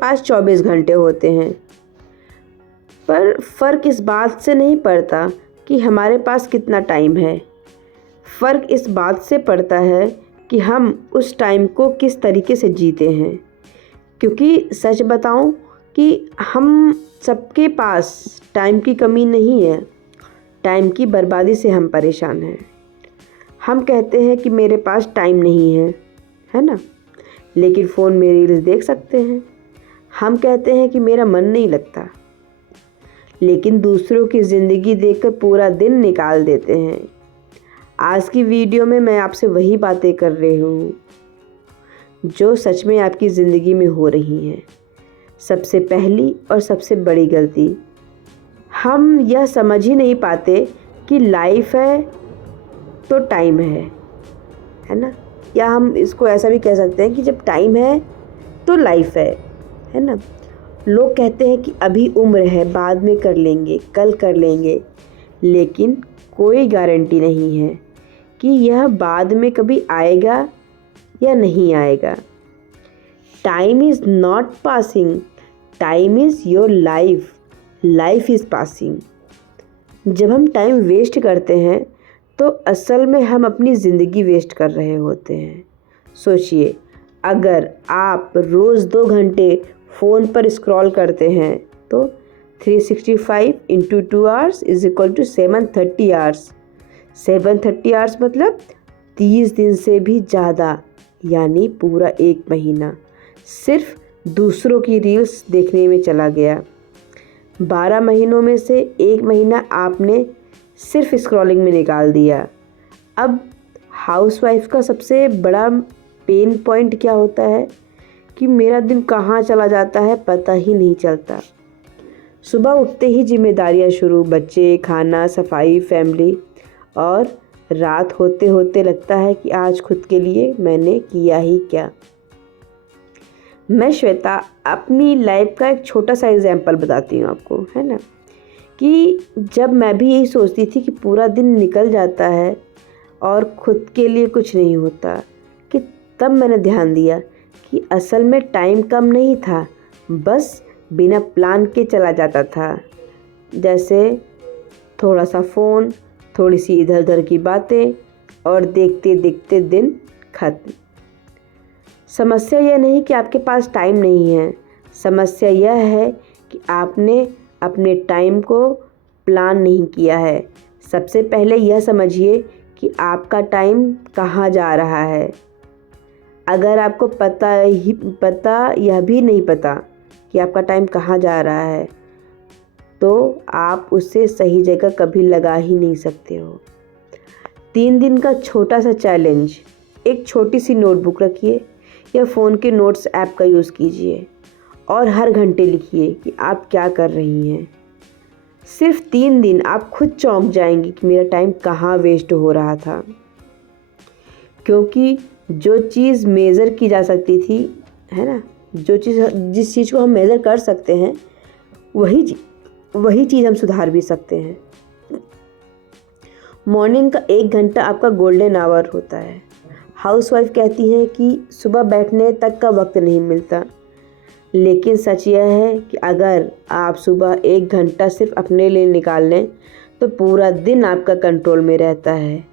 पास 24 घंटे होते हैं, पर फ़र्क इस बात से नहीं पड़ता कि हमारे पास कितना टाइम है। फ़र्क इस बात से पड़ता है कि हम उस टाइम को किस तरीके से जीते हैं। क्योंकि सच बताऊं कि हम सबके पास टाइम की कमी नहीं है, टाइम की बर्बादी से हम परेशान हैं। हम कहते हैं कि मेरे पास टाइम नहीं है ना, लेकिन फ़ोन में रील्स देख सकते हैं। हम कहते हैं कि मेरा मन नहीं लगता, लेकिन दूसरों की ज़िंदगी देखकर पूरा दिन निकाल देते हैं। आज की वीडियो में मैं आपसे वही बातें कर रही हूँ जो सच में आपकी ज़िंदगी में हो रही हैं। सबसे पहली और सबसे बड़ी गलती, हम यह समझ ही नहीं पाते कि लाइफ है तो टाइम है ना। या हम इसको ऐसा भी कह सकते हैं कि जब टाइम है तो लाइफ है ना। लोग कहते हैं कि अभी उम्र है, बाद में कर लेंगे, कल कर लेंगे, लेकिन कोई गारंटी नहीं है कि यह बाद में कभी आएगा या नहीं आएगा। Time is not passing, time is your life, life is passing. जब हम टाइम वेस्ट करते हैं तो असल में हम अपनी ज़िंदगी वेस्ट कर रहे होते हैं। सोचिए, अगर आप रोज़ 2 घंटे फ़ोन पर स्क्रॉल करते हैं तो 365 × 2 hours is equal to 730 hours. 730 hours मतलब 30 दिन से भी ज़्यादा, यानी पूरा 1 महीना सिर्फ दूसरों की रील्स देखने में चला गया। 12 महीनों में से 1 महीना आपने सिर्फ स्क्रॉलिंग में निकाल दिया। अब हाउसवाइफ का सबसे बड़ा पेन पॉइंट क्या होता है कि मेरा दिन कहाँ चला जाता है पता ही नहीं चलता। सुबह उठते ही जिम्मेदारियाँ शुरू, बच्चे, खाना, सफाई, फैमिली, और रात होते होते लगता है कि आज खुद के लिए मैंने किया ही क्या। मैं श्वेता अपनी लाइफ का एक छोटा सा एग्जाम्पल बताती हूँ आपको, है ना, कि जब मैं भी यही सोचती थी कि पूरा दिन निकल जाता है और खुद के लिए कुछ नहीं होता, कि तब मैंने ध्यान दिया कि असल में टाइम कम नहीं था, बस बिना प्लान के चला जाता था। जैसे थोड़ा सा फ़ोन, थोड़ी सी इधर उधर की बातें, और देखते देखते दिन खत्म। समस्या यह नहीं कि आपके पास टाइम नहीं है, समस्या यह है कि आपने अपने टाइम को प्लान नहीं किया है। सबसे पहले यह समझिए कि आपका टाइम कहाँ जा रहा है। अगर आपको पता यह भी नहीं पता कि आपका टाइम कहाँ जा रहा है, तो आप उसे सही जगह कभी लगा ही नहीं सकते हो। 3 दिन का छोटा सा चैलेंज, एक छोटी सी नोटबुक रखिए या फ़ोन के नोट्स ऐप का यूज़ कीजिए और हर घंटे लिखिए कि आप क्या कर रही हैं। सिर्फ 3 दिन आप खुद चौंक जाएंगी कि मेरा टाइम कहाँ वेस्ट हो रहा था। क्योंकि जो चीज़ मेज़र की जा सकती थी, है ना, जिस चीज़ को हम मेज़र कर सकते हैं, वही चीज़ हम सुधार भी सकते हैं। मॉर्निंग का 1 घंटा आपका गोल्डन आवर होता है। हाउसवाइफ कहती हैं कि सुबह बैठने तक का वक्त नहीं मिलता, लेकिन सच यह है कि अगर आप सुबह 1 घंटा सिर्फ अपने लिए निकाल लें तो पूरा दिन आपका कंट्रोल में रहता है।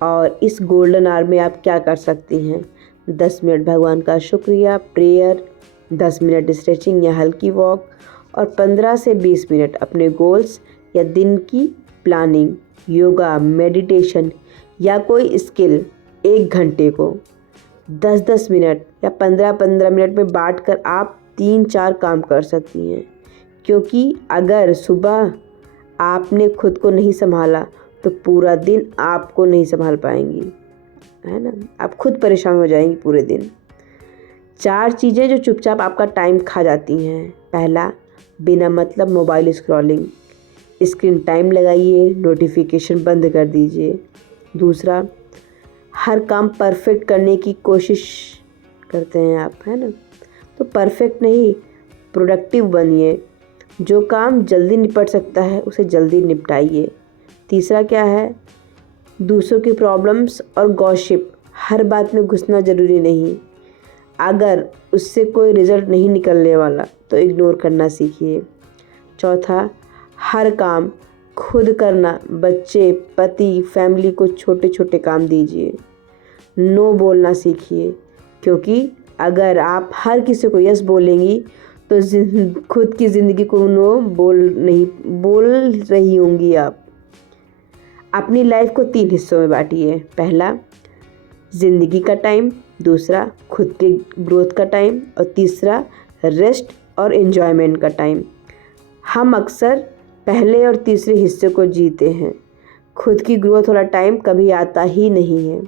और इस गोल्डन आवर में आप क्या कर सकती हैं? 10 मिनट भगवान का शुक्रिया, प्रेयर, 10 मिनट स्ट्रेचिंग या हल्की वॉक, और 15 से 20 मिनट अपने गोल्स या दिन की प्लानिंग, योगा, मेडिटेशन या कोई स्किल। 1 घंटे को 10-10 मिनट या 15-15 मिनट में बांट कर आप 3-4 काम कर सकती हैं। क्योंकि अगर सुबह आपने खुद को नहीं संभाला तो पूरा दिन आपको नहीं संभाल पाएंगी, है ना। आप खुद परेशान हो जाएंगी पूरे दिन। 4 चीज़ें जो चुपचाप आपका टाइम खा जाती हैं। पहला, बिना मतलब मोबाइल स्क्रॉलिंग, स्क्रीन टाइम लगाइए, नोटिफिकेशन बंद कर दीजिए। दूसरा, हर काम परफेक्ट करने की कोशिश करते हैं आप, है ना, तो परफेक्ट नहीं, प्रोडक्टिव बनिए। जो काम जल्दी निपट सकता है उसे जल्दी निपटाइए। तीसरा क्या है, दूसरों की प्रॉब्लम्स और गॉसिप, हर बात में घुसना ज़रूरी नहीं। अगर उससे कोई रिज़ल्ट नहीं निकलने वाला तो इग्नोर करना सीखिए। चौथा, हर काम खुद करना। बच्चे, पति, फैमिली को छोटे छोटे काम दीजिए। नो बोलना सीखिए, क्योंकि अगर आप हर किसी को यस बोलेंगी तो खुद की ज़िंदगी को नो बोल रही होंगी आप। अपनी लाइफ को 3 हिस्सों में बांटिए। पहला, ज़िंदगी का टाइम। दूसरा, खुद के ग्रोथ का टाइम। और तीसरा, रेस्ट और एन्जॉयमेंट का टाइम। हम अक्सर पहले और तीसरे हिस्से को जीते हैं। खुद की ग्रोथ वाला टाइम कभी आता ही नहीं है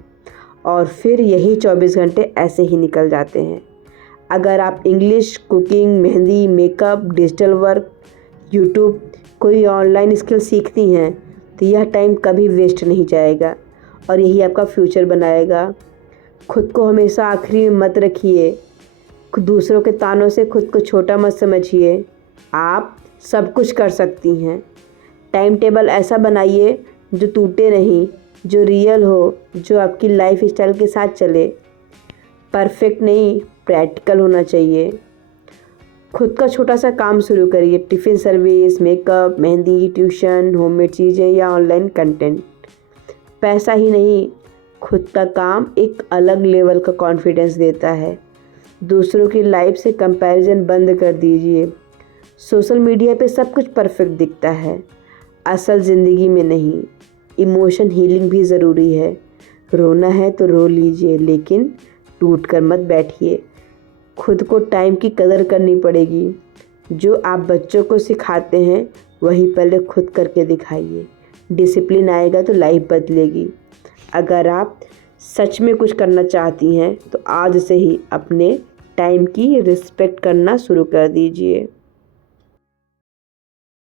और फिर यही 24 घंटे ऐसे ही निकल जाते हैं। अगर आप English, cooking, mehndi, makeup, digital work, YouTube, कोई ऑनलाइन स्किल सीखती हैं तो यह टाइम कभी वेस्ट नहीं जाएगा और यही आपका फ्यूचर बनाएगा। खुद को हमेशा आखिरी में मत रखिए। दूसरों के तानों से खुद को छोटा मत समझिए। आप सब कुछ कर सकती हैं। टाइम टेबल ऐसा बनाइए जो टूटे नहीं, जो रियल हो, जो आपकी लाइफ स्टाइल के साथ चले। परफेक्ट नहीं, प्रैक्टिकल होना चाहिए। खुद का छोटा सा काम शुरू करिए। Tiffin service, makeup, mehndi, tuition, homemade चीज़ें या ऑनलाइन कंटेंट। पैसा ही नहीं, खुद का काम एक अलग लेवल का कॉन्फिडेंस देता है। दूसरों की लाइफ से कंपैरिजन बंद कर दीजिए। सोशल मीडिया पे सब कुछ परफेक्ट दिखता है, असल ज़िंदगी में नहीं। इमोशन हीलिंग भी ज़रूरी है। रोना है तो रो लीजिए, लेकिन टूट कर मत बैठिए। खुद को टाइम की कदर करनी पड़ेगी। जो आप बच्चों को सिखाते हैं वही पहले खुद करके दिखाइए। डिसिप्लिन आएगा तो लाइफ बदलेगी। अगर आप सच में कुछ करना चाहती हैं तो आज से ही अपने टाइम की रिस्पेक्ट करना शुरू कर दीजिए।